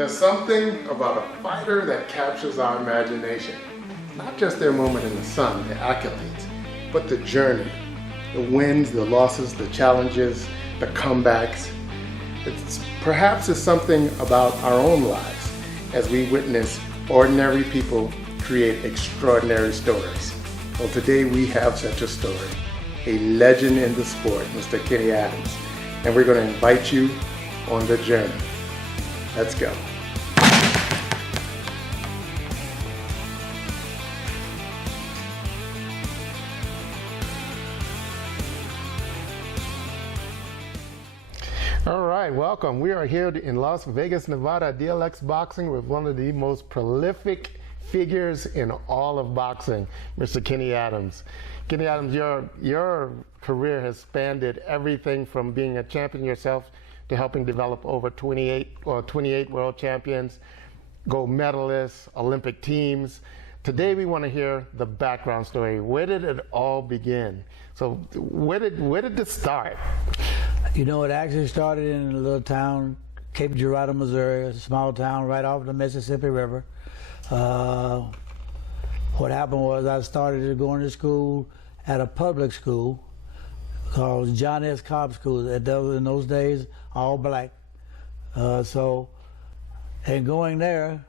There's something about a fighter that captures our imagination. Not just their moment in the sun, their accolades, but the journey. The wins, the losses, the challenges, the comebacks. Perhaps it's something about our own lives as we witness ordinary people create extraordinary stories. Well, today we have such a story. A legend in the sport, Mr. Kenny Adams. And we're going to invite you on the journey. Let's go. All right, welcome. We are here in Las Vegas, Nevada, DLX Boxing with one of the most prolific figures in all of boxing, Mr. Kenny Adams. Kenny Adams, your career has spanned everything from being a champion yourself to helping develop over 28 world champions, gold medalists, Olympic teams. Today we want to hear the background story. Where did it all begin? So where did this start? You know, it actually started in a little town, Cape Girardeau, Missouri, a small town right off the Mississippi River. What happened was I started going to school at a public school called John S. Cobb School. In those days, all black. And going there,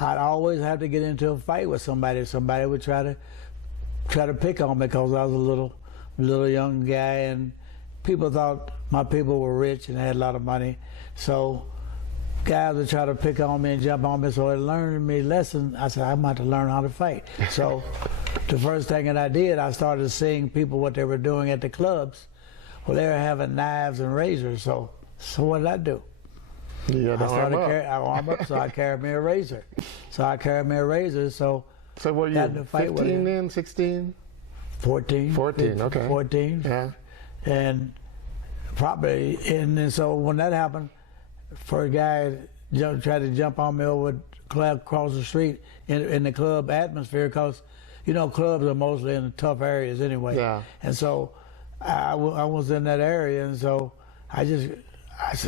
I'd always have to get into a fight with somebody. Somebody would try to pick on me because I was a little young guy, and people thought my people were rich and had a lot of money. So guys would try to pick on me and jump on me. So it learned me a lesson. I said, I'm about to learn how to fight. So the first thing that I did, I started seeing people what they were doing at the clubs. Well, they were having knives and razors. So what did I do? I arm up, so I carried me a razor. So what, you 15 then, 16? 14. 14, okay. 14. Yeah. And so when that happened, for a guy tried to jump on me over across the street in the club atmosphere, because you know clubs are mostly in the tough areas anyway. Yeah. And so I was in that area, and so I said,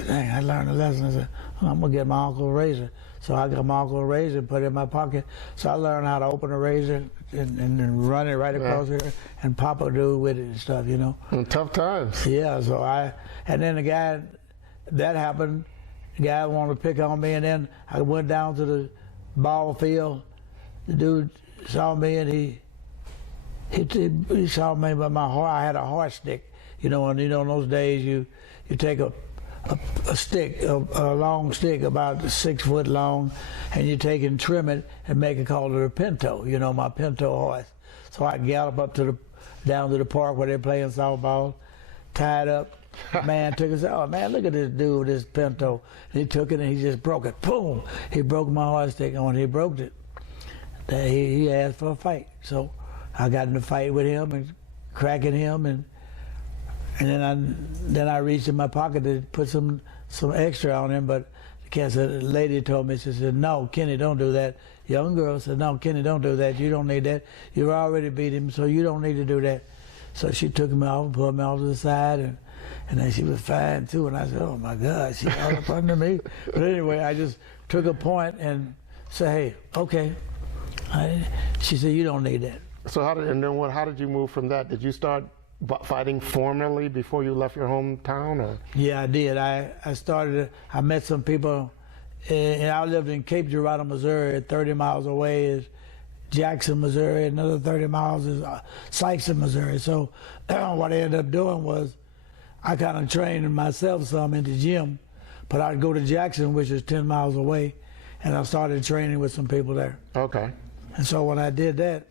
dang, I learned a lesson. I said, I'm gonna get my uncle a razor. So I got my uncle a razor, put it in my pocket. So I learned how to open a razor and then run it right across here and pop a dude with it and stuff, you know. And tough times. Yeah, and then that happened. The guy wanted to pick on me, and then I went down to the ball field. The dude saw me, and he saw me by my horse. I had a horse stick, you know, and you know in those days you take a stick, a long stick about 6 foot long, and you take and trim it and make it called a pinto, you know, my pinto horse. So I gallop up down to the park where they're playing softball, tied up. Man took it and said, oh man, look at this dude, this pinto. And he took it and he just broke it. Boom! He broke my horse stick, and when he broke it, he asked for a fight. So I got in a fight with him and cracking him, and then I reached in my pocket to put some extra on him, but the lady told me, she said, no, Kenny, don't do that. Young girl said, no, Kenny, don't do that. You don't need that. You already beat him, so you don't need to do that. So she took me off and put me off to the side, and then she was fine too. And I said, oh my God, she all up under me. But anyway, I just took a point and said, hey, okay. She said, you don't need that. So how did you move from that? Did you start fighting formally before you left your hometown? Or? Yeah, I did. I met some people, and I lived in Cape Girardeau, Missouri. 30 miles away is Jackson, Missouri. Another 30 miles is Sykeston, Missouri. So what I ended up doing was I kind of trained myself some in the gym, but I'd go to Jackson, which is 10 miles away, and I started training with some people there. Okay. And so when I did that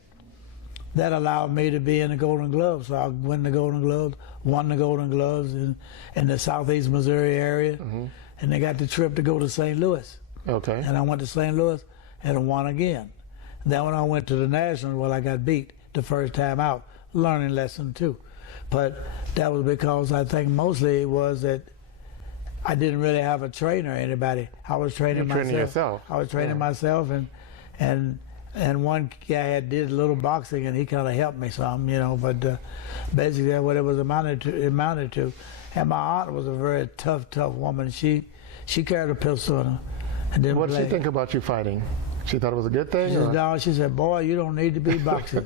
allowed me to be in the Golden Gloves. So I won the Golden Gloves in the southeast Missouri area, and they got the trip to go to St. Louis. Okay. And I went to St. Louis and won again. Then when I went to the Nationals, well, I got beat the first time out. Learning lesson too. But that was because I think mostly it was that I didn't really have a trainer or anybody. I was training myself. Yourself. I was training myself, and one guy did a little boxing, and he kind of helped me some, you know. But basically, that's what it was amounted to. And my aunt was a very tough woman. She carried a pistol and didn't What did play. she think about you fighting? She thought it was a good thing? She or? said, no, she said, boy, you don't need to be boxing.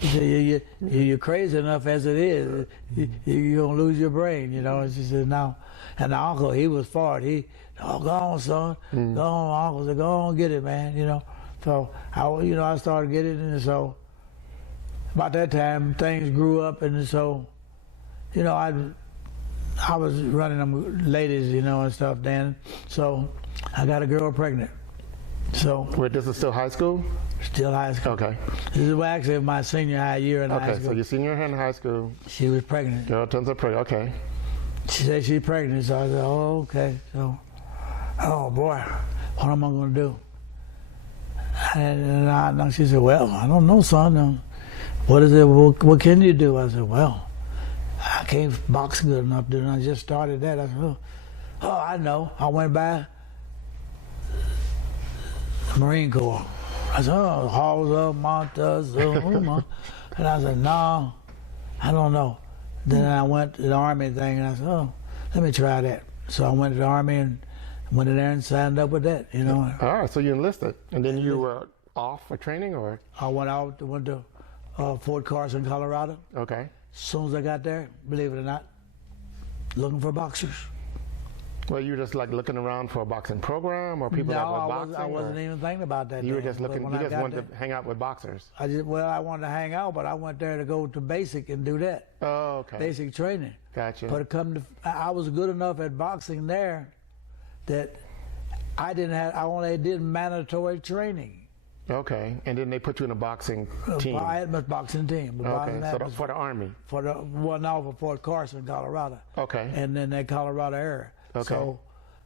She said, you're crazy enough as it is. You're going to lose your brain, you know. And she said, no. And the uncle, he was for it. Oh, go on, son. Go on, uncle. Said, go on, get it, man, you know. So, I started getting it, and so about that time, things grew up, and so, I was running them ladies, and stuff then. So I got a girl pregnant. So Wait, this is still high school? still high school. Okay. This is actually my senior high year in high Okay, school. so your senior year in high school, She was pregnant. girl turns up pregnant. Okay. She said she's pregnant, so I said, oh, okay. So, oh boy, what am I going to do? And she said, well, I don't know, son. What is it? What can you do? I said, well, I can't box good enough to do it. I just started that. I said, oh, I know. I went by the Marine Corps. I said, oh, Halls of Montezuma. And I said, no, I don't know. Then I went to the Army thing, and I said, oh, let me try that. So I went to the Army and went in there and signed up with that, All right, so you enlisted, and then you were off for training, or? I went to Fort Carson, Colorado. Okay. As soon as I got there, believe it or not, looking for boxers. Well, you were just like looking around for a boxing program, or people that were boxing? I wasn't even thinking about that. You were then. just looking, But you when I just got wanted there, to hang out with boxers. I wanted to hang out, but I went there to go to basic and do that. Oh, okay. Basic training. Gotcha. But I was good enough at boxing there that I only did mandatory training. Okay, and then they put you in a boxing team. I had my boxing team. But Okay, that so was for the Army. for Fort Carson, Colorado. Okay. And then that Colorado area. Okay. So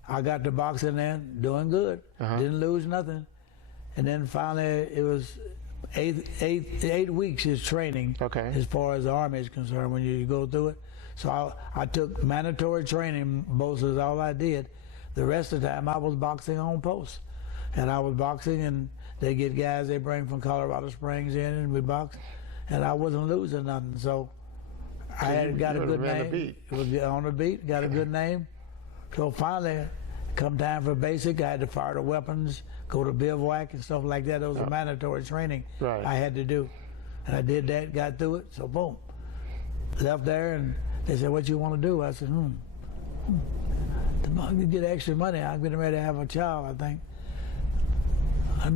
I got to boxing then, doing good. Didn't lose nothing. And then finally it was 8 weeks is training. Okay. As far as the Army is concerned when you go through it. So I took mandatory training, both is all I did. The rest of the time I was boxing on post. And I was boxing, and they get guys they bring from Colorado Springs in, and we box. And I wasn't losing nothing. So I had got a good name. It was on the beat, got a good name. So finally, come time for basic, I had to fire the weapons, go to bivouac and stuff like that. Those were mandatory training I had to do. And I did that, got through it, so boom. Left there, and they said, what you want to do? I said, to get extra money, I'm getting ready to have a child, I think. Let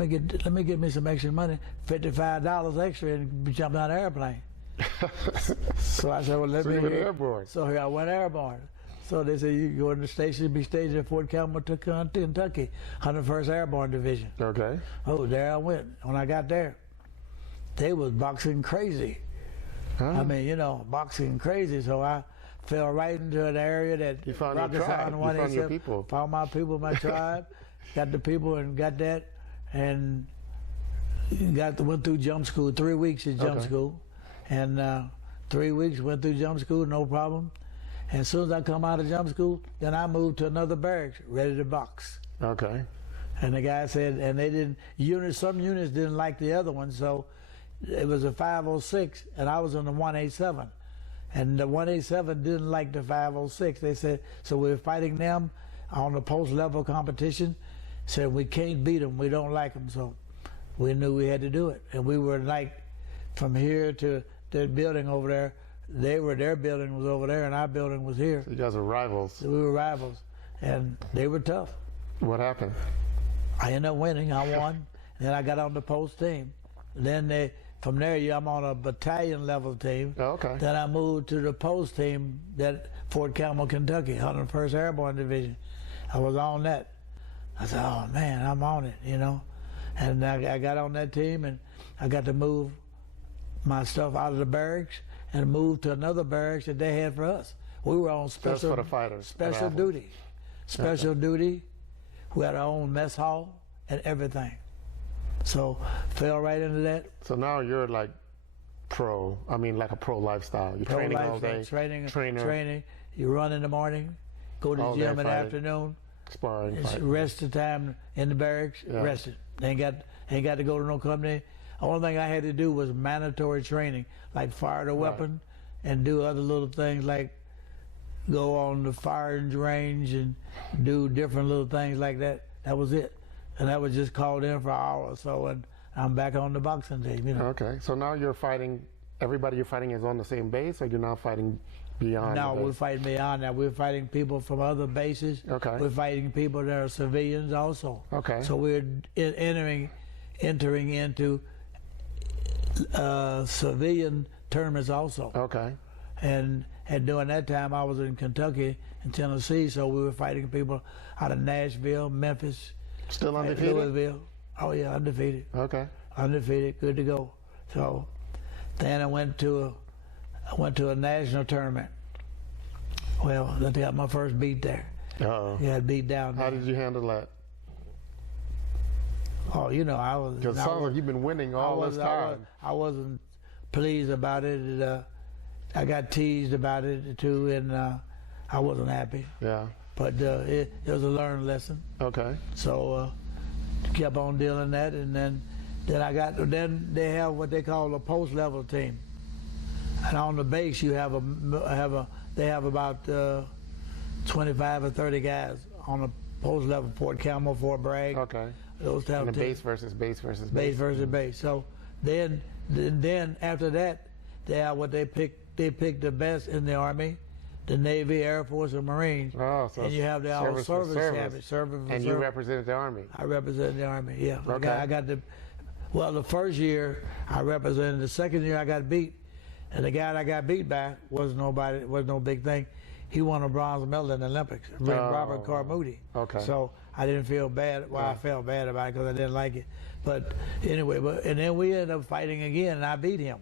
me get me some extra money, $55 extra, and jump on an airplane. So I said, well, let me. You went airborne. So here I went airborne. So they said, you go to the station, be stationed at Fort Campbell, Kentucky, 101st Airborne Division. Okay. Oh, there I went. When I got there, they was boxing crazy. I mean, boxing crazy. So I fell right into an area that you found your tribe. You found your people. Found my people, my tribe. Got the people and got that, and went through jump school. 3 weeks at jump school, and 3 weeks went through jump school, no problem. And as soon as I come out of jump school, then I moved to another barracks, ready to box. Okay. And the guy said, and they didn't, some units didn't like the other one, so it was a 506, and I was on the 187. And the 187 didn't like the 506. They said, so we were fighting them on the post-level competition. Said, we can't beat them, we don't like them, so we knew we had to do it. And we were like, from here to the building over there, their building was over there, and our building was here. So you guys were rivals. So we were rivals, and they were tough. What happened? I ended up winning. I won. And then I got on the post team. Then from there, I'm on a battalion level team. Oh, okay. Then I moved to the post team at Fort Campbell, Kentucky, 101st Airborne Division. I was on that. I said, oh man, I'm on it, And I got on that team, and I got to move my stuff out of the barracks and moved to another barracks that they had for us. We were on special for the fighters, special duty. Special duty. We had our own mess hall and everything. So fell right into that. So now you're like like a pro lifestyle. You're training all day. Training. You run in the morning, go to the gym in the afternoon. Sparring. Rest the time in the barracks, rested. Ain't got to go to no company. The only thing I had to do was mandatory training, like fire the weapon and do other little things like go on the firing range and do different little things like that. That was it. And that was just called in for an hour or so, and I'm back on the boxing team. You know. Okay, so now you're fighting. Everybody you're fighting is on the same base, or you're now fighting beyond? No, the base? we're fighting beyond that. We're fighting people from other bases. Okay. We're fighting people that are civilians also. Okay. So we're entering into civilian tournaments also. Okay. And during that time, I was in Kentucky and Tennessee, so we were fighting people out of Nashville, Memphis, Still undefeated? Louisville. Oh yeah, undefeated. Okay. Undefeated, good to go. So then I went to a national tournament. Well, I got my first beat there. Uh-oh. Yeah, beat down there. How did you handle that? Oh, you know, I was. Because it sounds like you've been winning all this time. I wasn't pleased about it. I got teased about it too, and I wasn't happy. Yeah. But it was a learned lesson. Okay. So kept on dealing that, and then they have what they call a post level team, and on the base you they have about 25 or 30 guys on a post level, Fort Campbell, Fort Bragg. Okay. Those type And of the teams. base versus base versus base. Base versus base. So then after that, they have what they pick. They pick the best in the Army, the Navy, Air Force, and Marines. Oh, so and you have the service service. champion. And you represented the Army. I represented the Army. Yeah. Okay. I got the first year I represented. The second year I got beat, and the guy that I got beat by wasn't no big thing. He won a bronze medal in the Olympics. Robert Carmody. Okay. So I didn't feel bad. Well, I felt bad about it because I didn't like it. But anyway, and then we ended up fighting again, and I beat him.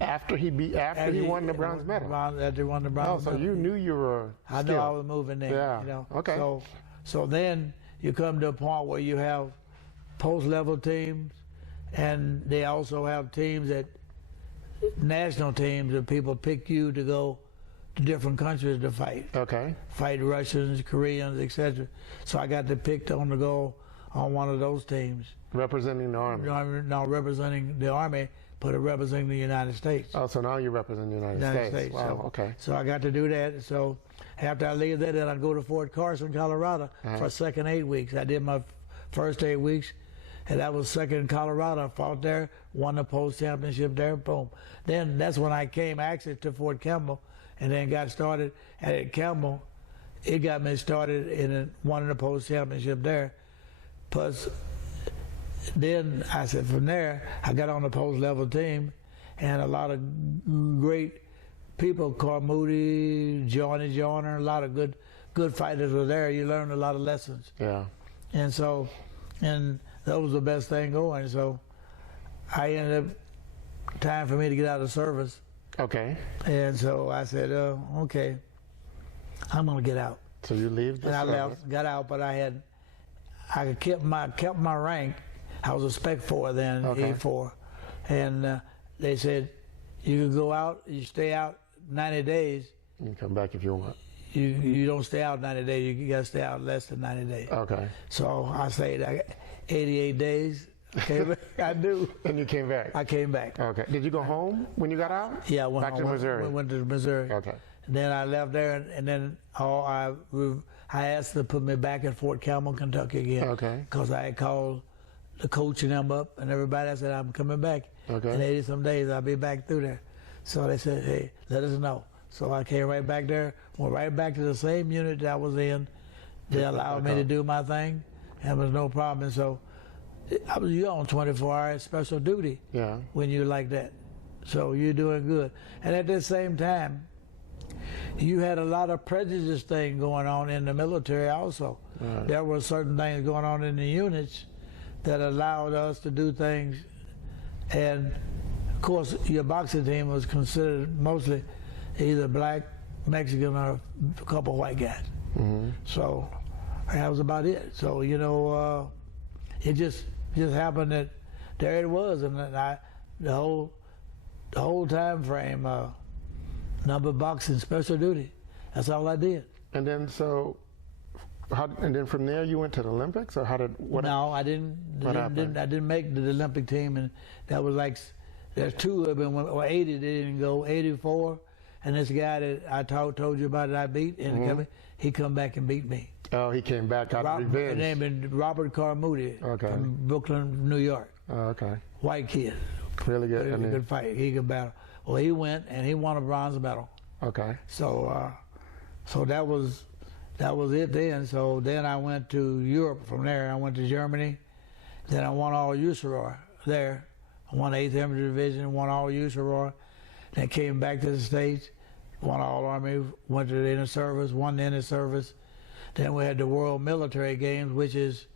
After he won the bronze medal. After he won the bronze medal. So you knew you were I knew I was moving there. Yeah. You know? Okay. So then you come to a point where you have post-level teams, and they also have teams national teams that people pick you to go to different countries to fight. Okay. Fight Russians, Koreans, etc. So I got picked on to go on one of those teams. Representing the Army. Not representing the Army, but representing the United States. Oh, so now you represent the United States. Wow, So, okay. So I got to do that. So after I leave there, then I'd go to Fort Carson, Colorado for a second 8 weeks. I did my first 8 weeks, and that was second in Colorado. I fought there, won the post championship there, boom. Then that's when I came actually to Fort Campbell, and then got started at Campbell. It got me started in winning the post championship there. Plus, then I said from there, I got on the post level team, and a lot of great people, Carmody, Johnny Joyner, a lot of good fighters were there. You learned a lot of lessons. Yeah. And that was the best thing going. So I ended up, time for me to get out of service. Okay. And so I said, okay, I'm gonna get out. So you leave the And I service. left, got out, but I kept my rank. I was a Spec 4 then, Okay. E4, and they said you could go out, you stay out 90 days. You can come back if you want. You don't stay out 90 days. You got to stay out less than 90 days. Okay. So I stayed 88 days. Okay, I do. And you came back. I came back. Okay. Did you go home when you got out? Yeah, I went back home. to Missouri. Went to Missouri. Okay. And then I left there, and then I asked them to put me back in Fort Campbell, Kentucky again. Okay. Because I had called the coach and them up, and everybody. I said, I'm coming back. Okay. In 80 some days, I'll be back through there. So they said, hey, let us know. So I came right back there, went right back to the same unit that I was in. They allowed me to do my thing, and there was no problem. And so you're on 24-hour special duty when you're like that. So you're doing good. And at the same time, you had a lot of prejudice thing going on in the military also. Right. There were certain things going on in the units that allowed us to do things. And of course, your boxing team was considered mostly either black, Mexican, or a couple white guys. Mm-hmm. So that was about it. So, you know, it just happened that there it was. And the whole time frame, number boxing, special duty. That's all I did. And then and then from there you went to the Olympics, or No, I didn't. I didn't make the Olympic team, and that was like there's two of them. Or 80 they didn't go, 84, and this guy that I told you about that I beat, and he come back and beat me. Oh, he came back out of revenge. His name is Robert Carmody from Brooklyn, New York. Oh, okay. White kid. Really good. Really good fight. He could battle. Well, he went and he won a bronze medal. Okay. So, so that was it then. So then I went to Europe from there. I went to Germany. Then I won all USAROR there. I won 8th Infantry Division, won all USAROR. Then came back to the States, won all Army, went to the inner service, won the inner service. Then we had the World Military Games, which is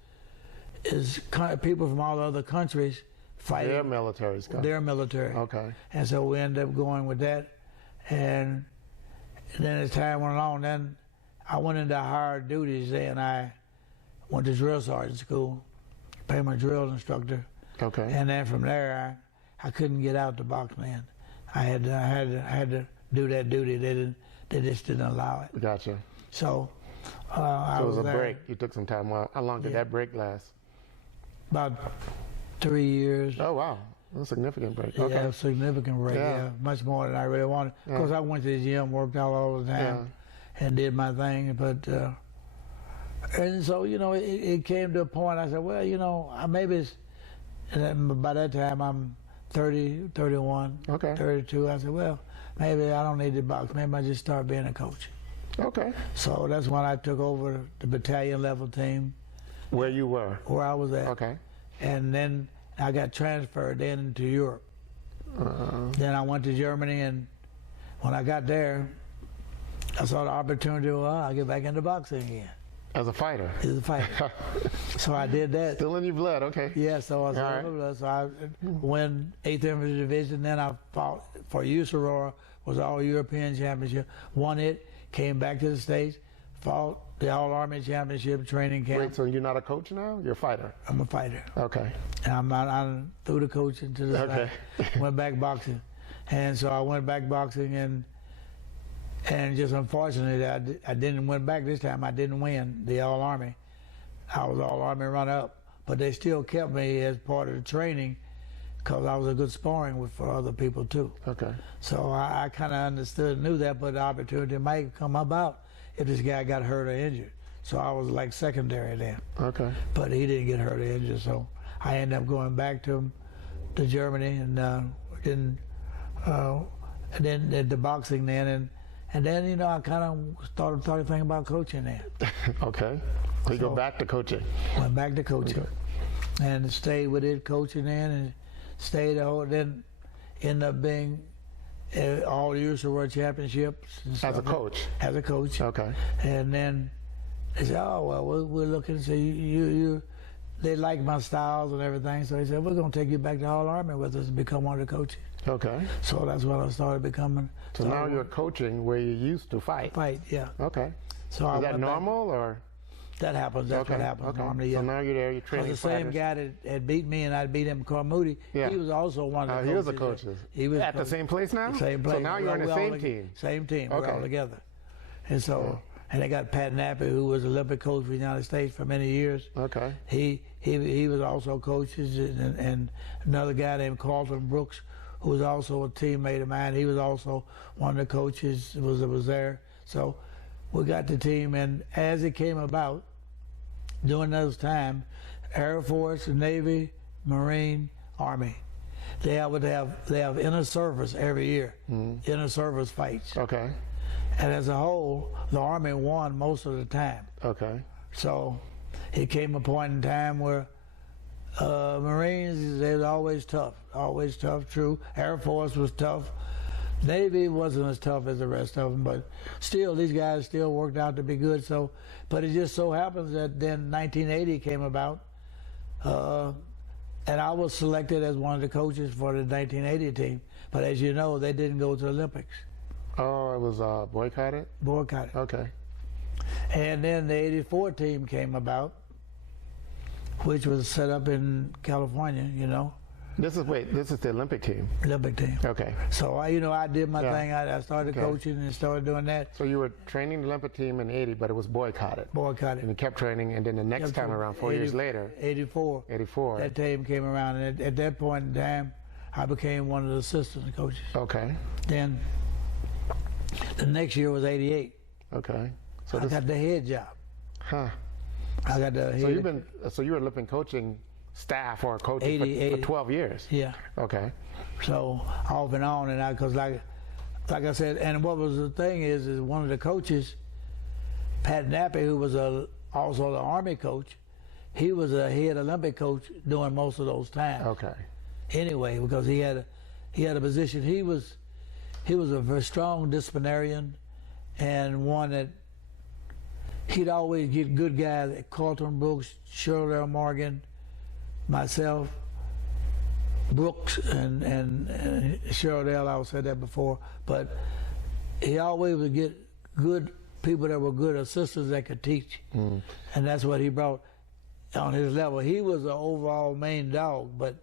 people from all other countries fighting. Their military's got. Their military. Okay. And so we ended up going with that. And then as time went along, then I went into higher duties there, and I went to drill sergeant school, became my drill instructor. Okay. And then from there, I couldn't get out to box, man. I had to do that duty. They just didn't allow it. Gotcha. So it was a break. You took some time. How long did that break last? About 3 years. Oh wow, that's a significant break. Yeah, Okay. a significant break. Yeah, much more than I really wanted. Because I went to the gym, worked out all the time, and did my thing. But and so it came to a point. I said, well, maybe it's. And by that time, I'm 30, 31, 32. I said, well, maybe I don't need to box. Maybe I just start being a coach. Okay. So that's when I took over the battalion level team. Where you were? Where I was at. Okay. And then I got transferred then to Europe. Then I went to Germany, and when I got there, I saw the opportunity, I'll get back into boxing again. As a fighter? As a fighter. So I did that. Still in your blood, okay. Yeah, so I won 8th Infantry Division, then I fought for USAROR, was all European Championship, won it, came back to the States, fought the All Army Championship training camp. Wait, so you're not a coach now? You're a fighter? I'm a fighter. Okay. And I'm through the coaching to the side. Went back boxing. And so I went back boxing, and just unfortunately, I didn't win back this time. I didn't win the All Army. I was All Army runner-up, but they still kept me as part of the training because I was a good sparring for other people too. Okay. So I kind of understood, knew that, but the opportunity might come about if this guy got hurt or injured. So I was like secondary then. Okay. But he didn't get hurt or injured, so I ended up going back to Germany, and then the boxing then, and then I kind of started thinking about coaching then. Okay. So you go back to coaching. Went back to coaching, and stayed with it, coaching then, and stayed then ended up being all USAROR championships. As a coach? As a coach. Okay. And then they said, oh, well, we're looking to see they like my styles and everything, so they said, we're going to take you back to All Army with us and become one of the coaches. Okay. So that's when I started becoming. So now you're coaching where you used to fight? Fight, yeah. Okay. So is that normal or? That happens. That's what happens normally. So now you're there, you're training the same guy that had beat me and I'd beat him, Carmody, he was also one of the coaches. He was a coach. He was at the same place now? Same place. So now you're on the same team? Same team. Okay. We're all together. And so, and they got Pat Nappy, who was Olympic coach for the United States for many years. Okay. He was also coaches, and another guy named Carlton Brooks, who was also a teammate of mine. He was also one of the coaches was there. So we got the team, and as it came about, during those times, Air Force, Navy, Marine, Army, they have inner service every year, inner service fights. Okay. And as a whole, the Army won most of the time. Okay. So it came a point in time where Marines, they were always tough, true. Air Force was tough. Navy wasn't as tough as the rest of them, but still, these guys still worked out to be good. So, but it just so happens that then 1980 came about, and I was selected as one of the coaches for the 1980 team. But as you know, they didn't go to the Olympics. Oh, it was boycotted? Boycotted. Okay. And then the 84 team came about, which was set up in California, This is the Olympic team? Olympic team. Okay. So, I did my thing. I started coaching and started doing that. So you were training the Olympic team in 80, but it was boycotted? Boycotted. And you kept training, and then the next time around, 4 years later? 84. That team came around, and at that point in time, I became one of the assistant coaches. Okay. Then The next year was 88. Okay. So I got the head job. Huh. I got the head. So you were Olympian coaching staff or coaching 80. for 12 years? Yeah. Okay. So off and on, and because like I said, and what was the thing is one of the coaches, Pat Nappy, who was also the Army coach, he was a head Olympic coach during most of those times. Okay. Anyway, because he had a position. He was a very strong disciplinarian, and one that he'd always get good guys. Carlton Brooks, Earl Morgan, myself, Brooks, and Cheryl. I've said that before, but he always would get good people that were good assistants that could teach, and that's what he brought on his level. He was an overall main dog, but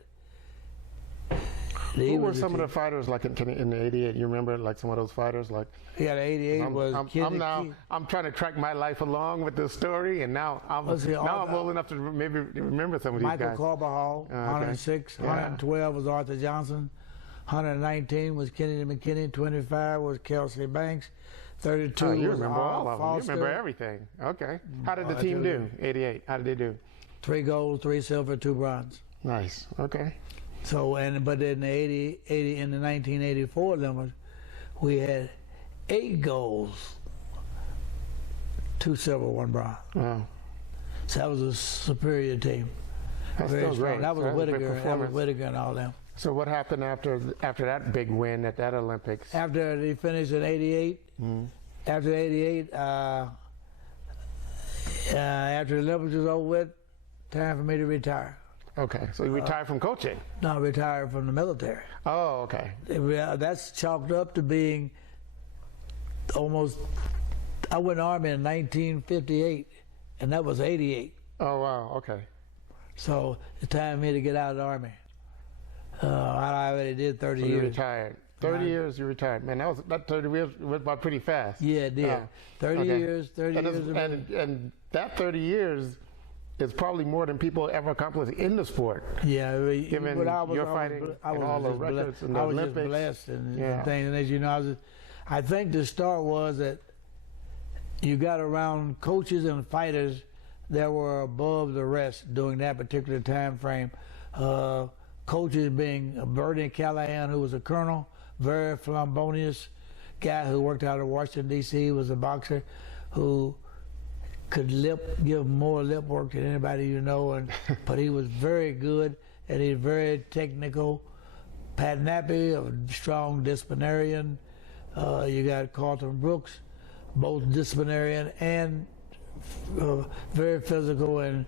who were some of the fighters like in the '88? You remember like some of those fighters like? Yeah, the '88 was. I'm trying to track my life along with this story, and now I'm old enough to maybe remember some of these guys. Michael Carbajal, 106, 112 was Arthur Johnson, 119 was Kennedy McKinney, 25 was Kelsey Banks, 32 you was remember all of them. Foster. You remember everything. Okay. How did the team do? '88. How did they do? 3 gold, 3 silver, 2 bronze. Nice. Okay. So but in the 1984 limit, we had 8 golds, 2 silver, 1 bronze. Wow. So that was a superior team. That's Very still strong. great. That was So Whittaker. That was Whittaker and all them. So what happened after that big win at that Olympics? After they finished in '88, after '88, after the Olympics was over with, time for me to retire. Okay, so you retired from coaching? No, retired from the military. Oh, okay. That's chalked up to being almost. I went in the Army in 1958, and that was '88. Oh wow, okay. So it's time for me to get out of the Army. I already did 30 so years. You retired. 30 years you retired. Man, that 30 years went by pretty fast. Yeah, it did. 30 years. 30 years. And that 30 years is probably more than people ever accomplished in the sport. Yeah, given your fighting and all the records and the Olympics. I was just blessed and things. And as you know, I think the start was that you got around coaches and fighters that were above the rest during that particular time frame. Coaches being Bernie Callahan, who was a colonel, very flamboyant guy who worked out of Washington, D.C., was a boxer who could give more lip work than anybody you know, but he was very good and he's very technical. Pat Nappy, a strong disciplinarian. You got Carlton Brooks, both disciplinarian and very physical and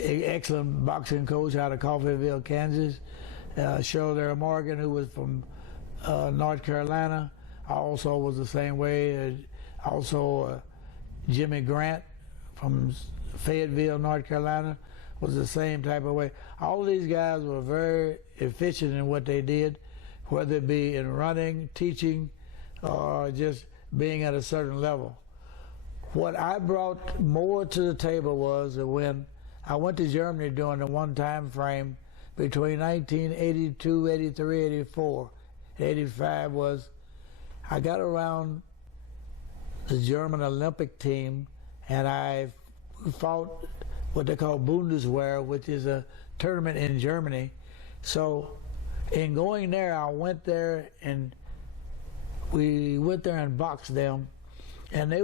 excellent boxing coach out of Coffeyville, Kansas. Earl Morgan, who was from North Carolina, also was the same way. Jimmy Grant from Fayetteville, North Carolina, was the same type of way. All these guys were very efficient in what they did, whether it be in running, teaching, or just being at a certain level. What I brought more to the table was that when I went to Germany during the one time frame between 1982, 83, 84, 85 was I got around the German Olympic team and I fought what they call Bundeswehr, which is a tournament in Germany. So in going there, I went there and we went there and boxed them, and they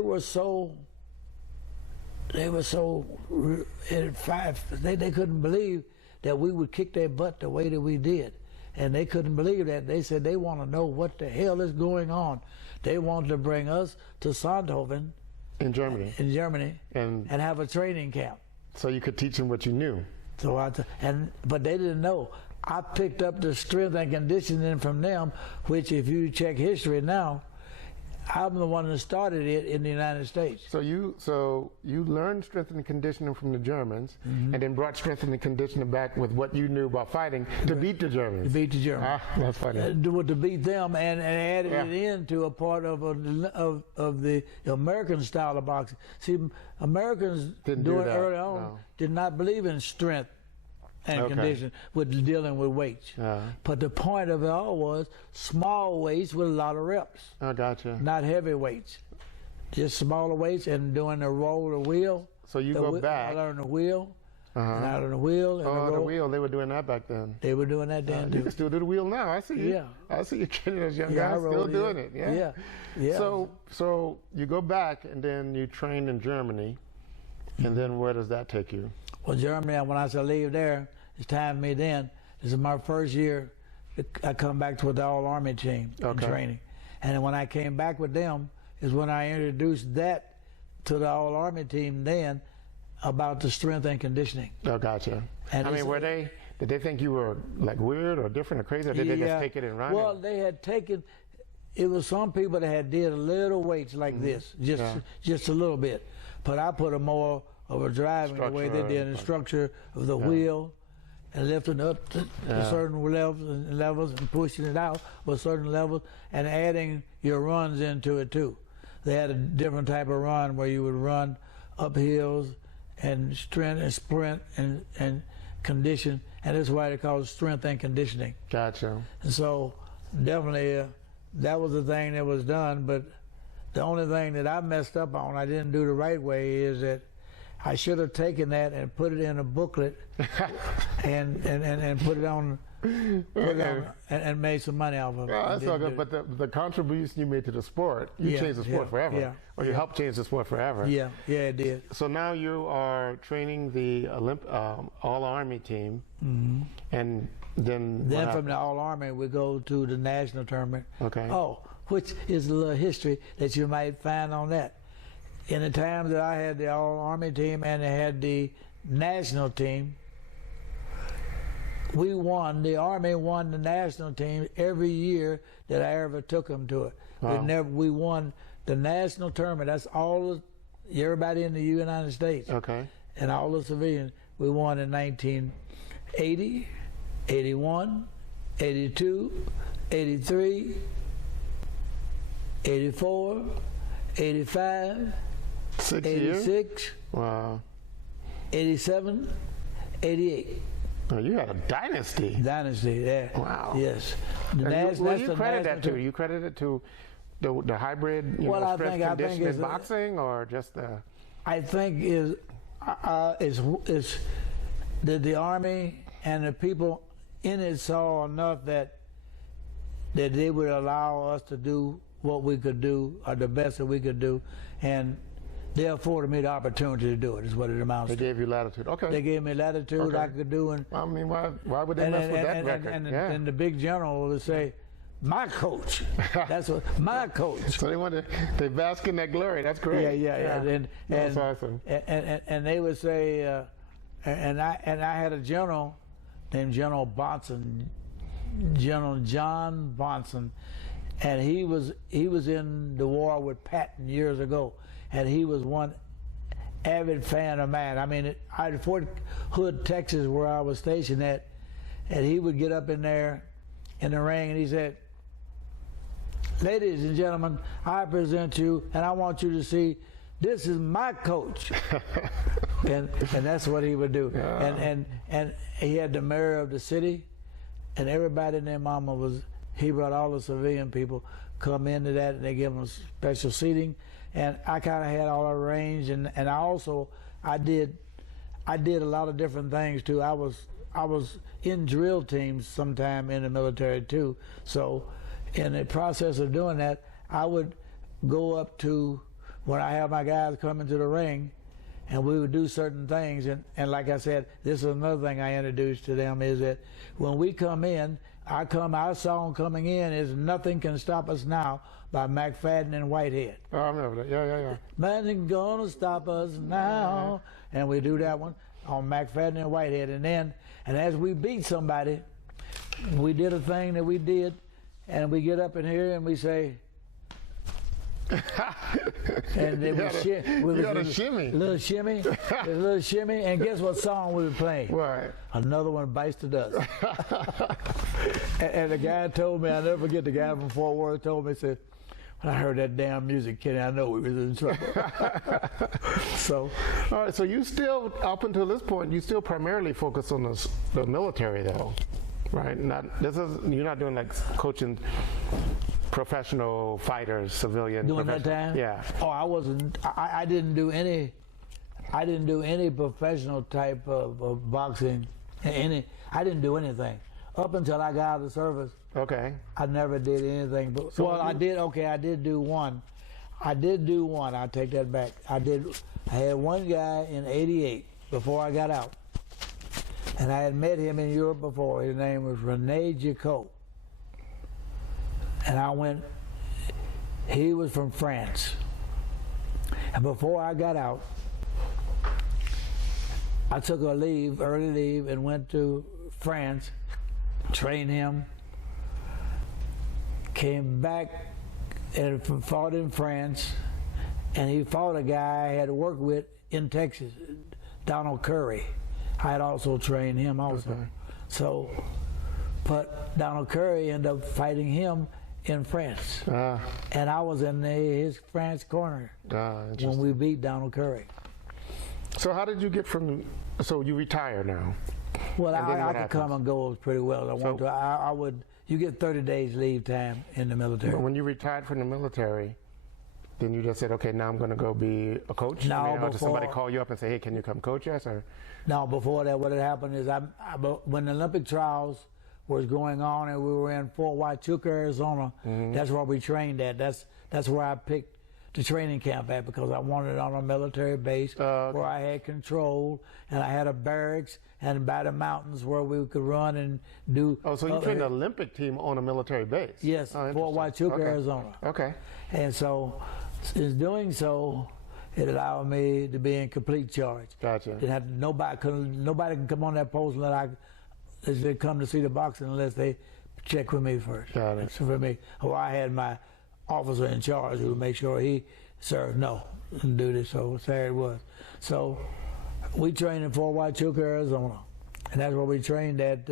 couldn't believe that we would kick their butt the way that we did. And they couldn't believe that. They said they want to know what the hell is going on. They wanted to bring us to Sonthofen in Germany and have a training camp. So you could teach them what you knew. But they didn't know. I picked up the strength and conditioning from them, which if you check history now, I'm the one that started it in the United States. So you learned strength and conditioning from the Germans, and then brought strength and conditioning back with what you knew about fighting to beat the Germans. To beat the Germans. That's funny. To beat them and added it into a part of the American style of boxing. See, Americans early on did not believe in strength. and conditioning with dealing with weights. But the point of it all was small weights with a lot of reps. I gotcha. Not heavy weights, just smaller weights and doing the roll, the wheel. So you go back. I learned the wheel. And out on the wheel. And the wheel. They were doing that back then. They were doing that then too. You can still do the wheel now. I see you. Yeah. I see you training those young guys still doing it. Yeah. Yeah. So you go back and then you train in Germany, and then where does that take you? Well, Germany, when I said leave there, it's time for me then. This is my first year. I come back with the All-Army team in training. And then when I came back with them is when I introduced that to the All-Army team then about the strength and conditioning. Oh, gotcha. And I mean, did they think you were like weird or different or crazy, or did they just take it and run? Well, they had taken, it was some people that had did a little weights like this, just a little bit. But I put a more of a driving the way they did, in the structure of the wheel, and lifting up to certain levels and pushing it out with certain levels and adding your runs into it too. They had a different type of run where you would run up hills and strength and sprint and condition, and that's why they call it strength and conditioning. Gotcha. And so definitely that was the thing that was done, but the only thing that I messed up on, I didn't do the right way, is that I should have taken that and put it in a booklet and put it on and made some money off of it. That's all good, but the contribution you made to the sport, you changed the sport forever. Or you helped change the sport forever. Yeah, it did. So now you are training the All-Army team, and then from the All-Army we go to the national tournament. Okay. Oh, which is a little history that you might find on that. In the time that I had the All-Army team and I had the national team, we won. The Army won the national team every year that I ever took them to it. Wow. We won the national tournament. That's all everybody in the United States. Okay. And all the civilians. We won in 1980, 81, 82, 83, 84, 85, 86, wow, 87, 88. Oh, you had a dynasty. Yeah. Wow. Yes. What do you credit that to? You credit it to the hybrid, strength conditioning boxing, or just the? I think is the Army and the people in it saw enough that they would allow us to do what we could do, or the best that we could do, and they afforded me the opportunity to do it, is what it amounts to. They gave you latitude. Okay. They gave me latitude I could do. And I mean, why would they mess with that record? And the big general would say, my coach. That's what, my coach. So they bask in that glory. That's great. Yeah. That's awesome. And they would say, and I had a general named General Bonson, General John Bonson, and he was in the war with Patton years ago. And he was one avid fan of mine. I mean, at Fort Hood, Texas, where I was stationed at, and he would get up in there in the ring and he said, "Ladies and gentlemen, I present you, and I want you to see, this is my coach." and that's what he would do. Yeah. And he had the mayor of the city, and everybody in their mama he brought all the civilian people come into that, and they give them special seating. And I kind of had all arranged, and I did a lot of different things too. I was in drill teams sometime in the military too. So in the process of doing that, I would go up to, when I have my guys come into the ring, and we would do certain things. And like I said, this is another thing I introduced to them, is that when we come in, our song coming in is "Nothing Can Stop Us Now" by McFadden and Whitehead. Oh, I remember that. Yeah. Nothing gonna stop us now. And we do that one on McFadden and Whitehead. And as we beat somebody, we did a thing that we did, and we get up in here and we say, and then we got a shimmy. A little shimmy, and guess what song we were playing? What? Another one, Bites the Dust. and the guy told me, I'll never forget, the guy from Fort Worth told me, he said, When I heard that damn music, Kenny, I know we was in trouble. So, all right. So you still, up until this point, you still primarily focus on the military, though, right? You're not doing like coaching professional fighters, civilian. During that time? Yeah. Oh, I wasn't. I didn't do any. I didn't do any professional type of boxing. I didn't do anything up until I got out of the service. Okay. I never did anything. But, So well, I did. Okay, I did do one. I did do one. I take that back. I had one guy in '88 before I got out, and I had met him in Europe before. His name was Rene Jacot, and I went. He was from France, and before I got out, I took a leave, early leave, and went to France, trained him, came back and fought in France, and he fought a guy I had worked with in Texas, Donald Curry. I had also trained him also. Okay. So, but Donald Curry ended up fighting him in France. And I was in his France corner when we beat Donald Curry. So how did you get from? So you retire now? Well, I could come and go pretty well. I would. You get 30 days leave time in the military. But when you retired from the military, then you just said, okay, now I'm going to go be a coach? No, or did somebody call you up and say, hey, can you come coach us? Or? No, before that, what had happened is when the Olympic trials was going on and we were in Fort Huachuca, Arizona, that's where we trained at. That's where I picked the training camp at because I wanted it on a military base where I had control and I had a barracks and by the mountains where we could run and do. Oh, so you trained the Olympic team on a military base? Yes, Fort Huachuca, Arizona. Okay. And so, in doing so, it allowed me to be in complete charge. Gotcha. Nobody can come on that post unless they come to see the boxing unless they check with me first. Got it. So for me, or I had my officer in charge who would make sure he served and do this. So there it was. So we trained in Fort Huachuca, Arizona, and that's where we trained at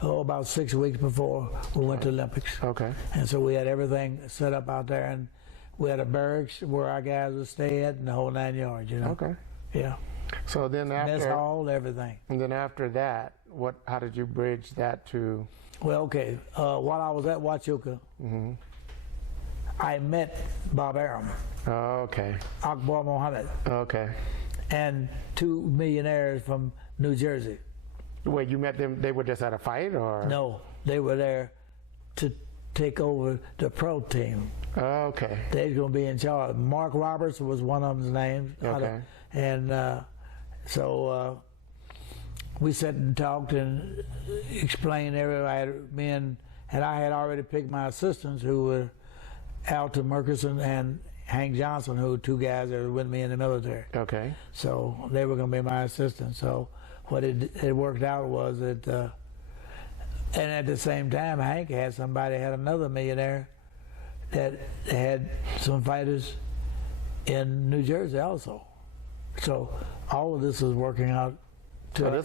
about 6 weeks before we went to Olympics. Okay. And so we had everything set up out there, and we had a barracks where our guys would stay at, and the whole 9 yards. Okay. Yeah. So then after mess hall, everything. And then after that, how did you bridge that to? Well, okay. While I was at Huachuca, I met Bob Arum. Oh, okay. Akbar Mohammed. Okay. And 2 millionaires from New Jersey. Wait, you met them? They were just at a fight, or? No, they were there to take over the pro team. Okay. They was going to be in charge. Mark Roberts was one of them's names. Okay. And so we sat and talked and explained everything. And I had already picked my assistants, who were Alton Murkison and Hank Johnson, who were 2 guys that were with me in the military. Okay. So they were going to be my assistants. So what it worked out was that, and at the same time, Hank had another millionaire that had some fighters in New Jersey also. So all of this was working out. So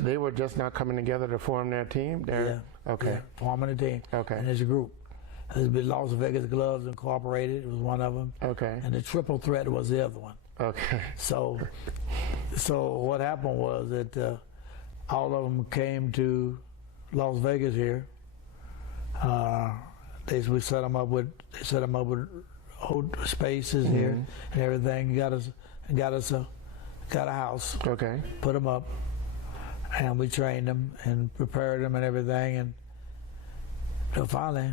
they were just now coming together to form their team? Yeah. Okay. Yeah, forming a team. Okay. And it's a group. There's been Las Vegas Gloves Incorporated. It was one of them. Okay. And the Triple Threat was the other one. Okay. So what happened was that all of them came to Las Vegas here. We set them up with spaces here and everything. Got a house. Okay. Put them up, and we trained them and prepared them and everything. And so finally,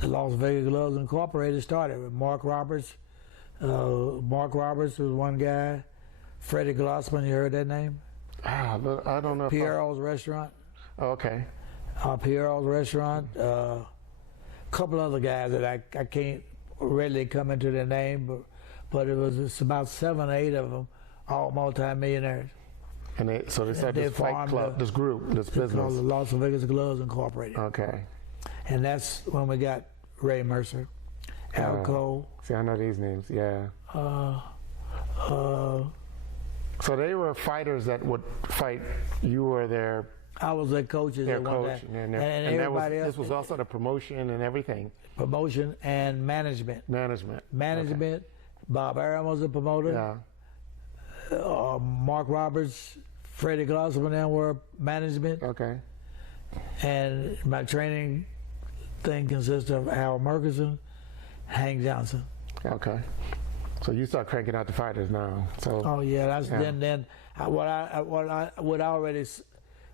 the Las Vegas Gloves Incorporated started with Mark Roberts. Mark Roberts was one guy. Freddie Glossman, you heard that name? I don't know. Pierre's Restaurant. Okay. Pierre's Restaurant. A couple other guys that I can't really come into their name, but it's about 7 or 8 of them, all multi-millionaires. And they started this fight club, this group, this business. Called the Las Vegas Gloves Incorporated. Okay. And that's when we got Ray Mercer, Al Cole. See, I know these names, yeah. So they were fighters that would fight. You were their I was their coaches Their at one coach, time. and everybody else. this was also the promotion and everything. Promotion and management. Management. Bob Earl was the promoter. Yeah. Mark Roberts, Freddie Glossman, and were management. Okay. And my training thing consists of Al Murkison, Hank Johnson. Okay. So you start cranking out the fighters now. So. Oh yeah, that's then. What I